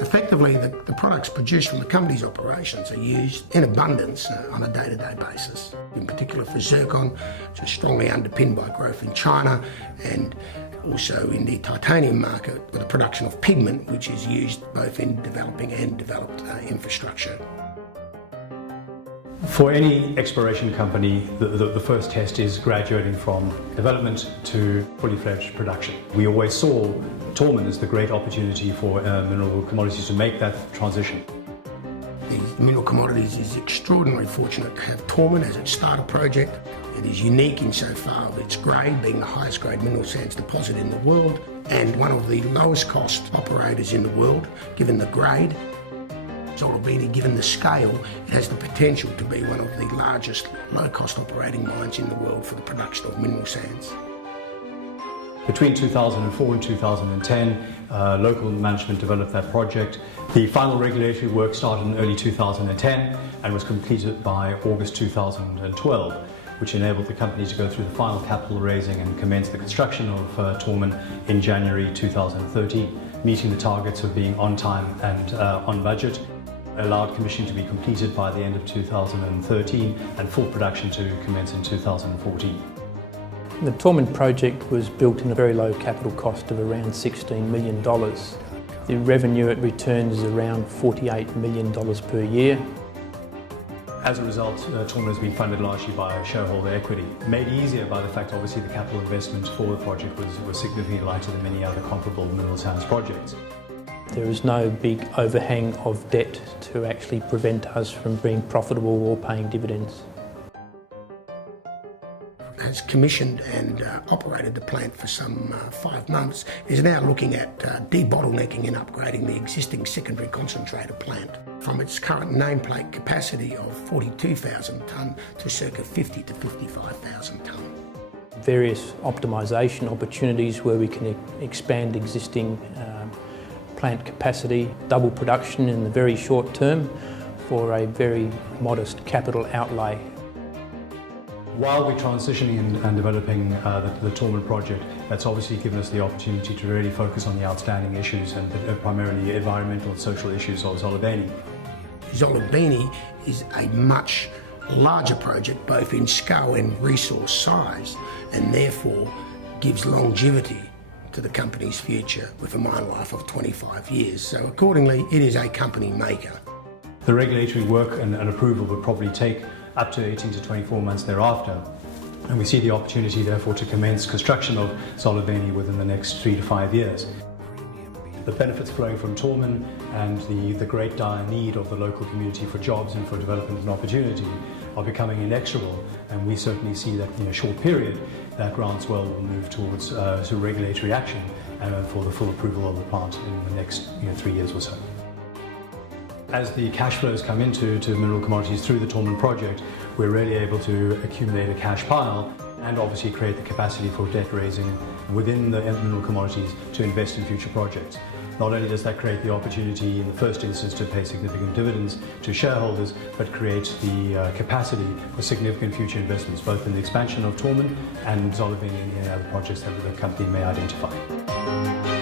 Effectively, the products produced from the company's operations are used in abundance on a day-to-day basis, in particular for zircon, which is strongly underpinned by growth in China, and also in the titanium market with the production of pigment, which is used both in developing and developed infrastructure. For any exploration company, the first test is graduating from development to fully fledged production. We always saw Torman as the great opportunity for mineral commodities to make that transition. The Mineral Commodities is extraordinarily fortunate to have Torman as its starter project. It is unique insofar of its grade, being the highest grade mineral sands deposit in the world and one of the lowest cost operators in the world, given the grade. Zolobini, given the scale, it has the potential to be one of the largest low-cost operating mines in the world for the production of mineral sands. Between 2004 and 2010, local management developed that project. The final regulatory work started in early 2010 and was completed by August 2012, which enabled the company to go through the final capital raising and commence the construction of Torman in January 2013, meeting the targets of being on time and on budget. Allowed commissioning to be completed by the end of 2013 and full production to commence in 2014. The Torman project was built in a very low capital cost of around $16 million. The revenue it returns is around $48 million per year. As a result, Torman has been funded largely by shareholder equity, made easier by the fact obviously the capital investment for the project was significantly lighter than many other comparable mineral sands projects. There is no big overhang of debt to actually prevent us from being profitable or paying dividends. Has commissioned and operated the plant for some 5 months, is now looking at debottlenecking and upgrading the existing secondary concentrator plant from its current nameplate capacity of 42,000 tonne to circa 50 to 55,000 tonne. Various optimisation opportunities where we can expand existing plant capacity, double production in the very short term for a very modest capital outlay. While we're transitioning and developing the Torman project, that's obviously given us the opportunity to really focus on the outstanding issues and primarily environmental and social issues of Zolobini. Zolobini is a much larger project both in scale and resource size, and therefore gives longevity to the company's future with a mine life of 25 years. So accordingly, it is a company maker. The regulatory work and approval will probably take up to 18 to 24 months thereafter. And we see the opportunity therefore to commence construction of Zolobini within the next 3 to 5 years. The benefits flowing from Torman and the great dire need of the local community for jobs and for development and opportunity are becoming inexorable, and we certainly see that in a short period that groundswell will move towards regulatory action and for the full approval of the plant in the next 3 years or so. As the cash flows come into mineral commodities through the Torman project, we're really able to accumulate a cash pile and obviously create the capacity for debt raising within the mineral commodities to invest in future projects. Not only does that create the opportunity in the first instance to pay significant dividends to shareholders, but create the capacity for significant future investments, both in the expansion of Torman and Zolobini and any other projects that the company may identify.